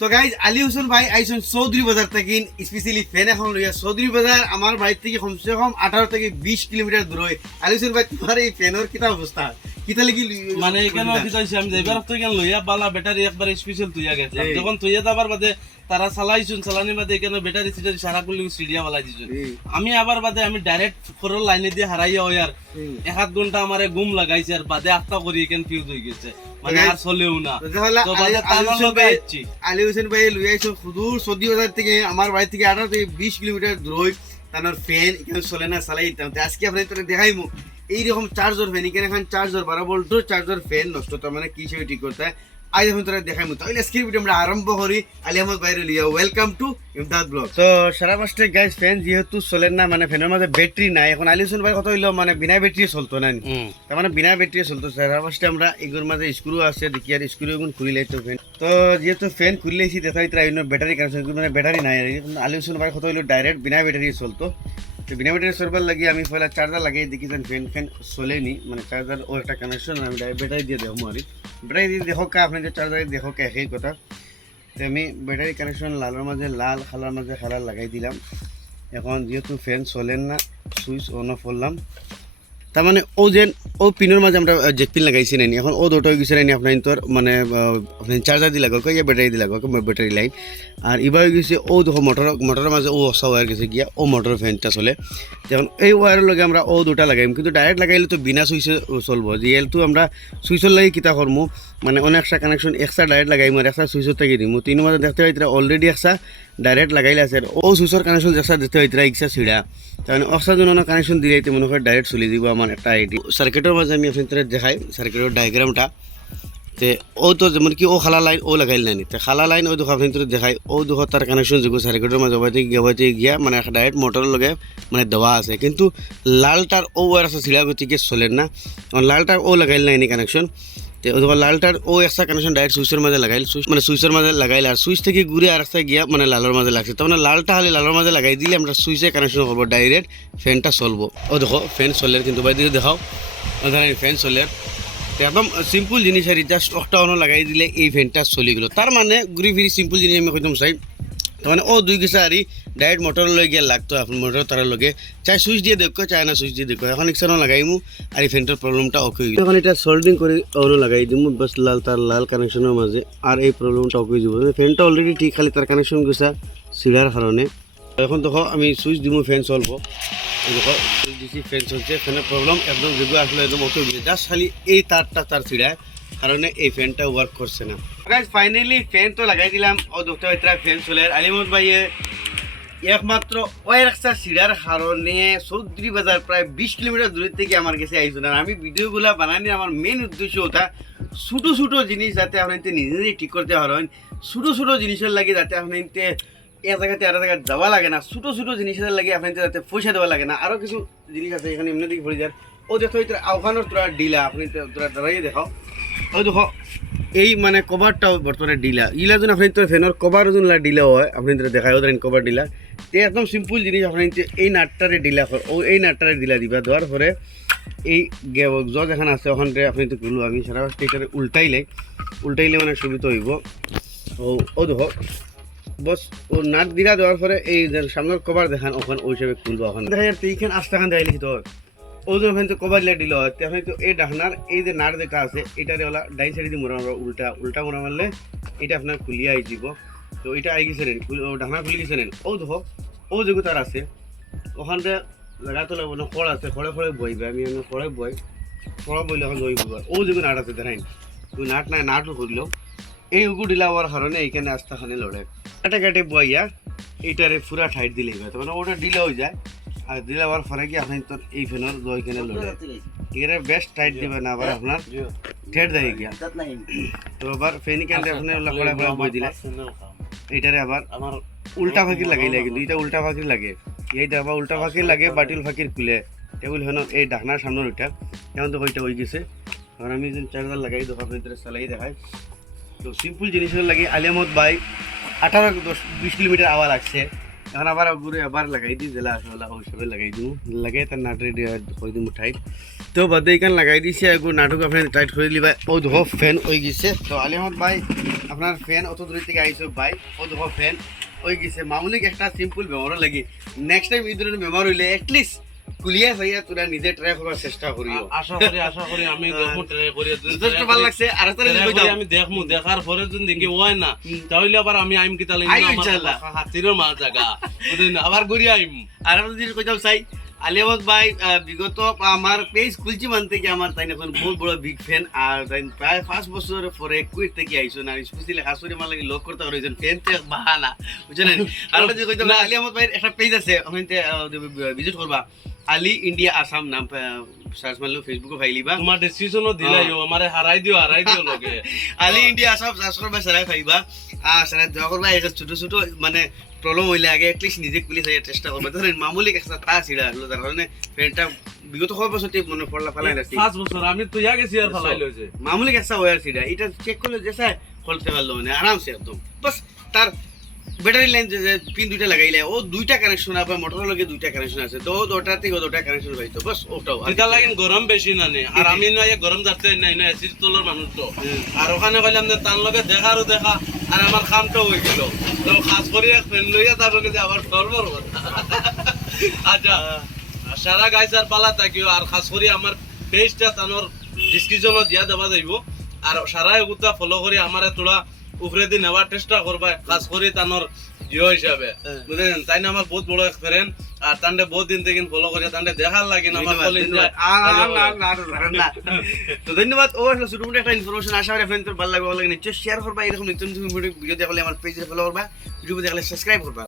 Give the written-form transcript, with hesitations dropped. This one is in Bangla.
তো গাইজ আলী হোসেন ভাই আইসন চৌধুরী বাজার থেকে স্পেশালি ফ্যান এখন লইয়া চৌধুরী বাজার আমার বাড়ি থেকে কমসে কম 18 থেকে 20 কিলোমিটার দূর হয়। আলী হোসেন ভাই তোমার এই ফ্যানের কিতা অবস্থা কিতা লাগি মানে এখানে কি তাইছি আমি যাইবার তো কেন লইয়া বালা ব্যাটারি একবার স্পেশাল তুইয়া গেছে যখন তুইয়া যাবার বাদে তারা চালাইছুন চালানি বাদে এখানে ব্যাটারি সিটারি সারা করলে সিডিয়া বালাই দিছুন আমি আবার বাদে আমি ডাইরেক্ট ফোরের লাইনে দিয়ে হারাইয়া হই আর 1 ঘন্টা আমারে ঘুম লাগাইছে আর বাদে আটটা করি এখানে ফিউজ হয়ে গেছে মানে আর চলেও না তো বাদে তালা লাগাইছি। আলী হোসেন ভাই লইয়া আইছো সুদূর চৌধুরী বাজার থেকে আমার বাড়ি থেকে 18 থেকে 20 কিলোমিটার দূর হয় তার ফ্যান এখানে চলে না চালাইতাম। আজকে আপনি তোরা দেখাইমু এইরকম চার্জার ফ্যান এখানে এখন চার্জার 12 ভোল্টের চার্জার ফ্যান নষ্ট তো মানে কি হিসেবে ঠিক করতে হয় আজ এখন তোরা দেখাইমু। তাহলে আজকের ভিডিও আমরা আরম্ভ করি। আলী আহমদ ভাইরে লিয়া ওয়েলকাম টু ইমদাদ ব্লগ। তো সারা মাসে গাইস ফ্যান যেহেতু চলে না মানে ফ্যানের মধ্যে ব্যাটারি নাই এখন আলী হোসেন ভাই কথা হইলো মানে বিনা ব্যাটারি চলতো না তার মানে বিনা ব্যাটারি চলতো সারা মাসে আমরা এগুলোর মাঝে স্ক্রু আছে দেখি আর স্ক্রু এগুলো খুলি লাইতো ফ্যান তো যেহেতু ফ্যান খুললেছি দেখা যাইতে ব্যাটারি কানেকশন মানে ব্যাটারি নাই আলী হোসেন ভাই কথা হইলো ডাইরেক্ট বিনা ব্যাটারি চলতো তো বিনা ব্যাটারি চলবার লাগে আমি পয়লা চার্জার লাগাই দেখি যেন ফ্যান চলেনি মানে চার্জার ও একটা কানেকশন আমি ব্যাটারি দিয়ে দেবো আর ব্যাটারি দিয়ে দেখো কা আপনি যে চার্জার দেখো কা একই কথা তো আমি ব্যাটারি কানেকশন লালের মাঝে লাল খালার মাঝে খালা লাগাই দিলাম। এখন যেহেতু ফ্যান চলেন না সুইচ অন অফ করলাম তার মানে ও যে ও পিনের মাঝে আমরা জেক পিন লাগাইছি নাইনি এখন ও দুটো গেছে নাইনি আপনার তোর মানে আপনি চার্জার দিয়ে লাগাও ইয়া ব্যাটারি দিয়ে লাগাও ব্যাটারি লাইন আর এবার গেছে ও দেখো মোটরের মাঝে ও অসা ওয়ার গেছে গিয়া ও মোটর ফ্যানটা চলে এখন এই ওয়ারের লগে আমরা ও দুটা লাগাইম কিন্তু ডাইরেক্ট লাগাইলে তো বিনা সুইচে চলবো জিএলটো আমরা সুইচের লাগে কিতা করমু মানে অনেকটা কানেকশন এক্সট্রা ডাইরেক্ট লাগাইম আর একটা সুইচের থেকে দিমু তিন মাঝে দেখতে পাইতরা অলরেডি একটা ডাইরেক্ট লাগাইলে আছে ও সুইচের কানেকশন যেসা দেখতে পাইতরা ইচ্ছা ছিড়া তাহলে অক্সাজনের কানেকশন দিলেই মনে হয় ডাইরেক্ট চলে দিব আমার একটা আইডি সার্কিটের মাঝে আমি আপনাদের দেখাই সার্কিটের ডায়াগ্রামটা তে ও তো যেমন কি ও খালা লাইন ও লাগাইল নানি তো খালা লাইন ও দেখো আপনাদের দেখাই ও দেখো তার কানেকশন যোগ সার্কিটের মাঝে হবাইতে গিয়া মানে ডাইরেক্ট মোটরের লগে মানে দেওয়া আছে কিন্তু লালটার ও আর আছে ছিলা গতিকে চলে না লালটার ও লাগাইল নাইনি কানেকশন তো দেখো লালটার ও একটা কানেকশন ডাইরেক্ট সুইচের মাঝে লাগাইল সুইচ মানে সুইচের মাঝে লাগাইল আর সুইচ থেকে ঘুরে আর একটা গিয়া মানে লালের মাঝে লাগছে তার মানে লালটা হলে লালের মাঝে লাগাই দিলে আমরা সুইচে কানেকশন করবো ডাইরেক্ট ফ্যানটা চলবো। ও দেখো ফ্যান চলের কিন্তু বাইরে দেখাও ধরেন ফ্যান চলের একদম সিম্পল জিনিস আর জাস্ট একটা অন্য লাগাই দিলে এই ফ্যানটা চলি গেল তার মানে ঘুরি ফিরি সিম্পল জিনিস আমি কইতাম চাই তার মানে ও দুই গেছে আর ডাইরেক্ট মোটর লগে গিয়ে লাগতো আপনার মোটর তার লগে চাই সুইচ দিয়ে দেখো চাই না সুইচ দিয়ে দেখো এখন ইচ্ছা লাগাইমু আর এই ফ্যানটার প্রবলেমটা ওকে হয়ে এখন এটা সোল্ডিং করে অন্য লাগাই দিমু বাস লাল তার লাল কানেকশনের মাঝে আর এই প্রবলেমটা ওকে হয়ে যাব ফ্যানটা অলরেডি ঠিক খালি তার কানেকশন গেছে সিড়ার কারণে এখন দেখো আমি সুইচ দিমু ফ্যান চলবো দেখো সুইচ দিছি ফ্যান চলছে ফ্যানের প্রবলেম একদম যেগুলো আসলে একদম ওকে হয়ে জাস্ট খালি এই তারটা তার সিড়ায় কারণে এই ফ্যানটা ওয়ার্ক করছে না। গাইস ফাইনালি ফ্যান তো লাগাই দিলাম ও দেখতে পাইতরা ফ্যান চলে আলী আহমদ ভাইয়ে একমাত্র ওই একটা সিডার কারণে চৌধুরী বাজার প্রায় 20 কিলোমিটার দূরের থেকে আমার কাছে আইসুন আর আমি ভিডিওগুলো বানানি আমার মেন উদ্দেশ্য ওটা ছোটো ছোটো জিনিস যাতে আপনি নিজেই ঠিক করতে পারেন ছোটো ছোটো জিনিসের লাগে যাতে আপনি এক জায়গাতে আর জায়গায় যাওয়া লাগে না ছোটো ছোটো জিনিসের লাগে আপনি যাতে পয়সা দেওয়া লাগে না আরও কিছু জিনিস আছে এখানে এমনি দিকে পড়ে যান ও দেখো আহ্বানোর তোরা ডিলা আপনি তোরা দাঁড়াইয়ে দেখাও ও দেখো এই মানে কভারটাও বর্তমানে ডিলা ইলা যেন আপনি তো ফ্যানের কভার যেন ডিলা হয় আপনি দেখাই ধরেন কভার ডিলা তো একদম সিম্পল জিনিস আপনি এই নাটটারে ডিলা ও এই নাটটারে ডিলা দিবা দেওয়ার পরে এই জজ এখানে আছে ওখানে আপনি তো খুলবো আমি সারা এটারে উল্টাইলে মানে সুবিধা হইব ও দেখো বস ও নাট দিলা দেওয়ার পরে এই সামনের কভার দেখান ওখানে ওই হিসাবে খুলবো ওখানে দেখা যাচ্ছে এইখানে আস্তাখান দেখাই লিখিত হয় ও যখন ফ্যান তো কভার লিয়া দিল হয় আপনি তো এই ডাকনার এই যে নাট দেখা আছে এটারে ওলা ডাইন সাইডে দিয়ে মোড়া মারবা উল্টা মোড়া মারলে এটা আপনার খুলিয়া আই দিব তো এটা আই গেছে ডাকনা খুলি গেছে নেন ও দেখো ও যেগুলো তার আছে ওখানটা লাগা তো লাগবো না খড় আছে খড়ে বইবে আমি খড়ে বইলে এখন বইব ও যেগুলো নাট আছে দেখাইন তুই নাট নাই নাটও খুললো এই উগু ডিলা হওয়ার কারণে এইখানে আস্তাখানে লড়ে কাটে বইয়া এইটারে পুরা ঠাইট দিলেই হয় মানে ওটা ডিলা হয়ে যায় আর দিলে আবার পরে কি আপনি তো এই ফ্যানের দইখানে লড়ে এখানে বেস্ট টাইট দিবে না আবার আপনার ঠেট দেয় গিয়া তো আবার ফ্যানি ক্যান্ডে আপনি খড়া বই দিলে এইটারে আবার আমার উল্টা ফাঁকির লাগাইলে কিন্তু এটা উল্টা ফাঁকির লাগে এইটা আবার উল্টা ফাঁকির লাগে বাটিল ফাঁকির খুলে টেবিল ফ্যানের এই ঢাকনার সামনের ওইটা এখন তো ওইটা হয়ে গেছে কারণ আমি যে চার্জার লাগাই দেখো আপনাদের চালাই দেখাই তো সিম্পল জিনিসের লাগে আলী আহমদ ভাই 18-20 কিলোমিটার আওয়া লাগছে এখন আবার ঘুরে আবার লাগাই দিই জেলা আসলে ওই হিসাবে লাগাই দিই লাগাই তার নাটরে করে দিই মুঠাই তো বাদে এখান লাগাই দিছে একটু নাটক আপনি টাইট করে দিবা ও দেখো ফ্যান হয়ে গেছে তো আলী আহমদ ভাই আপনার ফ্যান অত দূর থেকে আইছো ভাই ও দেখো ফ্যান হয়ে গেছে মামুলি একটা সিম্পল ব্যবহার লাগে নেক্সট টাইম এই ধরনের ব্যবহার হইলে এটলিস্ট কুলিয়া ভাইয়া তোরা নিজে ট্রাই করার চেষ্টা করিও আশা করি আমি দেখমু ট্রাই করি যথেষ্ট ভালো লাগছে আর তাহলে আমি দেখমু দেখার পরে যদি দেখি ওই না তাহলে আবার আমি আইম কি তাহলে ইনশাআল্লাহ হাতিরও মা জায়গা আবার ঘুরি আইম আর একটা জিনিস কইতাম চাই আলী আহমদ ভাই বিগত আমার পেজ খুলছি মান থেকে আমার তাই এখন বহুত বড় বিগ ফ্যান আর তাই প্রায় 5 বছর পরে কুইট থেকে আইছো না স্পেশালি হাসুরি মাল লাগি লক করতে পারছেন ফ্যান তে বাহানা বুঝছেন আর একটা জিনিস কইতাম আলী আহমদ ভাই একটা পেজ আছে ওখানে ভিজিট করবা আলী ইন্ডিয়া আসাম নাম সার্চ মারলেও ফেসবুকে ফাইলিবা তোমার ডেসক্রিপশনও দিলাইও আমারে হারাই দিও লগে আলী ইন্ডিয়া আসাম সার্চ করবা সারাই পাইবা আর সারা দোয়া করবা এই ছোট ছোট মানে প্রবলেম হইলে আগে এটলিস্ট নিজে পুলিশ আইয়া চেষ্টা করবা ধরেন মামুলি একটা তা ছিড়া হলো তার কারণে ফ্রেন্ডটা বিগত কয় বছর থেকে মনে পড়লা ফালাই রাখছি 5 বছর আমি তো ইয়া গেছি আর ফালাই লইছে মামুলি একটা ওয়্যার ছিড়া এটা চেক করলে যেসা খুলতে পারলো মানে আরামসে একদম বাস তার ব্যাটারি লাইন যে পিন দুইটা লাগাইলে ও দুইটা কানেকশন আছে মোটরের লগে দুইটা কানেকশন আছে তো ওটা থেকে ওটা কানেকশন পাইতো বাস ওটাও এটা লাগেন গরম বেশি না নে আর আমি নয় গরম যাচ্ছে নাই না এসির তলর মানুষ তো আর ওখানে কইলাম যে তার লগে দেখারও দেখা আর আমার কামটাও হয়ে গেল তো খাস করে ফ্রেন্ড লইয়া তার লগে আবার সর্বর আচ্ছা সারা গাইসার পালা থাকিও আর খাস করে আমার পেজটা তানোর ডিসক্রিপশনত দিয়া দেওয়া যাইব আর সারা এগুতা ফলো করে আমার তোরা উপরে দিয়ে নেওয়ার চেষ্টা করবা খাস করে তানোর জিও হিসাবে বুঝলেন তাই না আমার বহুত বড় এক্সপেরিয়েন্স আর তান্ডে বহুত দিন থেকে ফলো করে তান্ডে দেখার লাগে না আমার তো ধন্যবাদ ও আসলে ছোট মোটো একটা ইনফরমেশন আশা করি আপনাদের ভালো লাগবে নিশ্চয়ই শেয়ার করবা এরকম নিত্য নতুন ভিডিও দেখলে আমার পেজে ফলো করবা ভিডিও দেখলে সাবস্ক্রাইব করবা